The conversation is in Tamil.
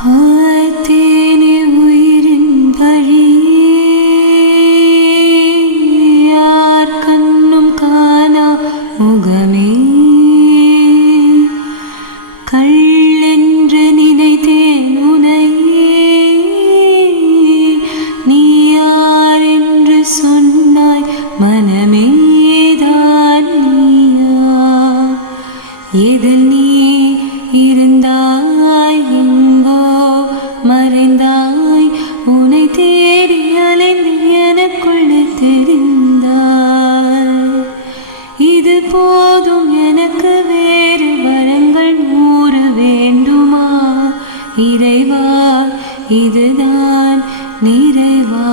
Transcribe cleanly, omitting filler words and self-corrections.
பார்த்தேனே உயிரின் வழியே, யார் கண்ணும் காணா முகமே, கள்ளென்று நினைத்தேன் உனையே, நீ யார் என்று சொன்னாய் மனமேதான் நீயா, எதில் நீ இருந்தாய் எங்கோ மறைந்தாய், உன்னை தேடி அலைந்து எனக்குள்ளே தெரிந்தாய். இது போதும் எனக்கு, வேறு வரங்கள் 100 வேண்டுமா இறைவா, இதுதான் நிறைவா.